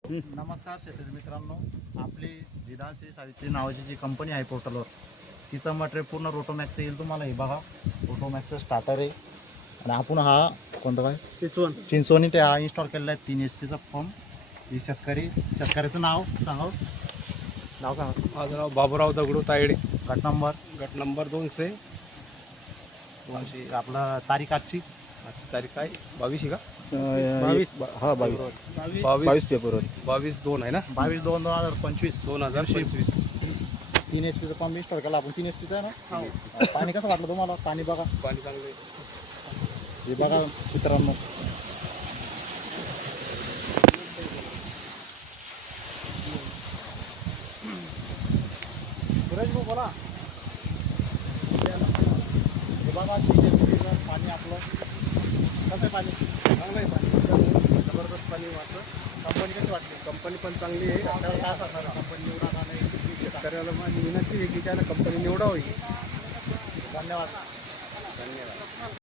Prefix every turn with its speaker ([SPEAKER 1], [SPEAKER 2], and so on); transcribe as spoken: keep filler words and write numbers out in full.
[SPEAKER 1] नमस्कार शेतकरी मित्रांनो, आपली विधानश्री सावित्री नावाची जी कंपनी आहे पोर्टलवर, तिचं मटेरियल पूर्ण रोटोमॅक्सचं येईल तुम्हाला. हे बघा, रोटोमॅक्सचं स्टार्टर आहे. आणि आपण हा कोणता काय
[SPEAKER 2] चिंचवण
[SPEAKER 1] चिंचोनी ते हा इन्स्टॉल केलेला आहे तीन एच पीचा पंप. ही शेतकरी शेतकऱ्याचं नाव सांगा, नाव सांगा.
[SPEAKER 2] माझं नाव बाबूराव दगडू तायडे,
[SPEAKER 1] गट नंबर
[SPEAKER 2] गट नंबर दोनशे.
[SPEAKER 1] दोनशे. आपला तारीख आजची
[SPEAKER 2] आजची तारीख काय? बावीस आहे का?
[SPEAKER 1] बावीस हा बावीस
[SPEAKER 2] बावीस
[SPEAKER 1] फेब्रुवारी
[SPEAKER 2] बावीस दोन आहे ना,
[SPEAKER 1] बावीस दोन दोन हजार पंचवीस
[SPEAKER 2] दोन हजार पंचवीस.
[SPEAKER 1] तीन एच पीचा पंप इन्स्टॉल केला आपण. तीन एच पीचा आहे ना. पाणी कसं वाटलं तुम्हाला? पाणी बघा,
[SPEAKER 2] पाणी चांगलं आहे.
[SPEAKER 1] हे बघा मित्रांनो. सुरेश भाऊ बोला. हे बघा तीन एच पीचं पाणी आपलं कसं आहे? पाणी
[SPEAKER 2] चांगलं आहे, पाणी जबरदस्त पाणी वाटतं.
[SPEAKER 1] कंपनी कशी वाटली?
[SPEAKER 2] कंपनी पण चांगली आहे.
[SPEAKER 1] आपल्याला काय सांगणार कंपनी निवडा का नाही?
[SPEAKER 2] शेतकऱ्याला माझी विनंती आहे की त्याला कंपनी निवडावी.
[SPEAKER 1] धन्यवाद.
[SPEAKER 2] धन्यवाद.